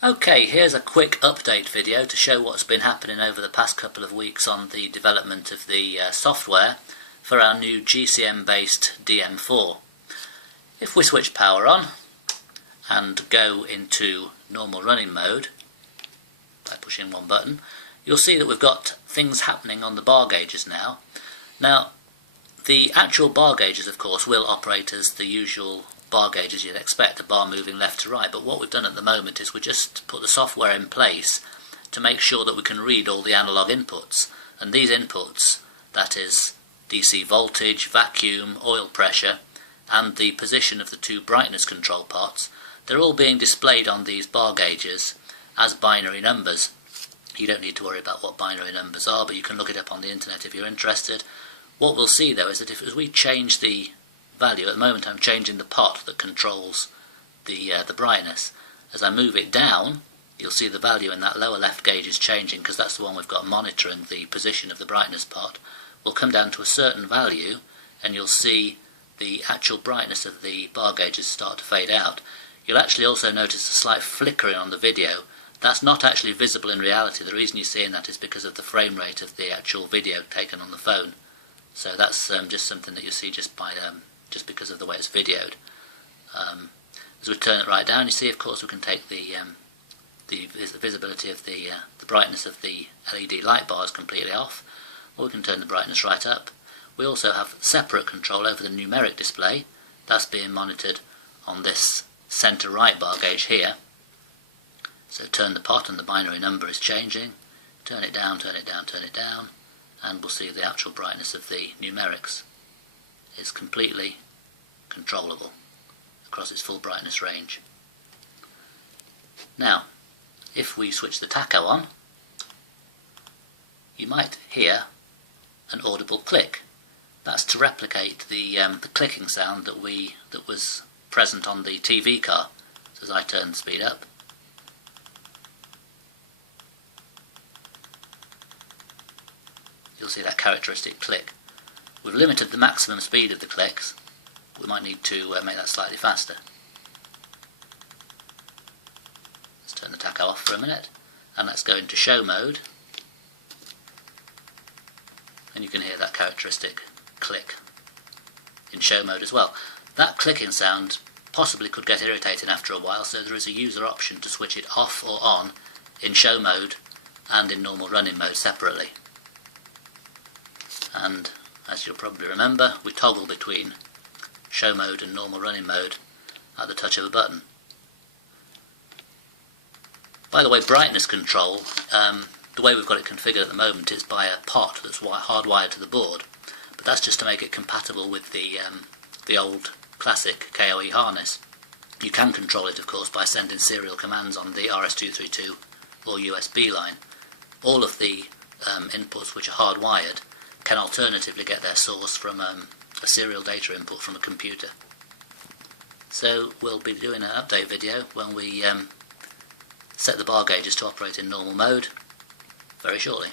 Okay, here's a quick update video to show what's been happening over the past couple of weeks on the development of the software for our new GCM based DM4. If we switch power on and go into normal running mode by pushing one button, you'll see that we've got things happening on the bar gauges now. Now, the actual bar gauges, of course, will operate as the usual bar gauges you'd expect, a bar moving left to right, but what we've done at the moment is we just put the software in place to make sure that we can read all the analog inputs, and these inputs, that is DC voltage, vacuum, oil pressure and the position of the two brightness control pots, they're all being displayed on these bar gauges as binary numbers. You don't need to worry about what binary numbers are, but you can look it up on the internet if you're interested. What we'll see though is that as we change the value, at the moment I'm changing the pot that controls the brightness. As I move it down, you'll see the value in that lower left gauge is changing because that's the one we've got monitoring the position of the brightness pot. We'll come down to a certain value and you'll see the actual brightness of the bar gauges start to fade out. You'll actually also notice a slight flickering on the video. That's not actually visible in reality. The reason you're seeing that is because of the frame rate of the actual video taken on the phone. So that's just something that you see just because of the way it's videoed. As we turn it right down, you see, of course, we can take the visibility of the brightness of the LED light bars completely off, or we can turn the brightness right up. We also have separate control over the numeric display. That's being monitored on this center right bar gauge here. So turn the pot and the binary number is changing. Turn it down, turn it down, turn it down, and we'll see the actual brightness of the numerics. It's completely controllable across its full brightness range. Now, if we switch the tacho on, you might hear an audible click. That's to replicate the clicking sound that was present on the TV car. So as I turn the speed up, you'll see that characteristic click. We've limited the maximum speed of the clicks. We might need to make that slightly faster. Let's turn the tacho off for a minute and let's go into show mode, and you can hear that characteristic click in show mode as well. That clicking sound possibly could get irritating after a while, so there is a user option to switch it off or on in show mode and in normal running mode separately. And as you'll probably remember, we toggle between show mode and normal running mode at the touch of a button. By the way, brightness control, the way we've got it configured at the moment is by a pot that's hardwired to the board, but that's just to make it compatible with the old classic KOE harness. You can control it, of course, by sending serial commands on the RS-232 or USB line. All of the inputs which are hardwired can alternatively get their source from a serial data input from a computer. So we'll be doing an update video when we set the bar gauges to operate in normal mode very shortly.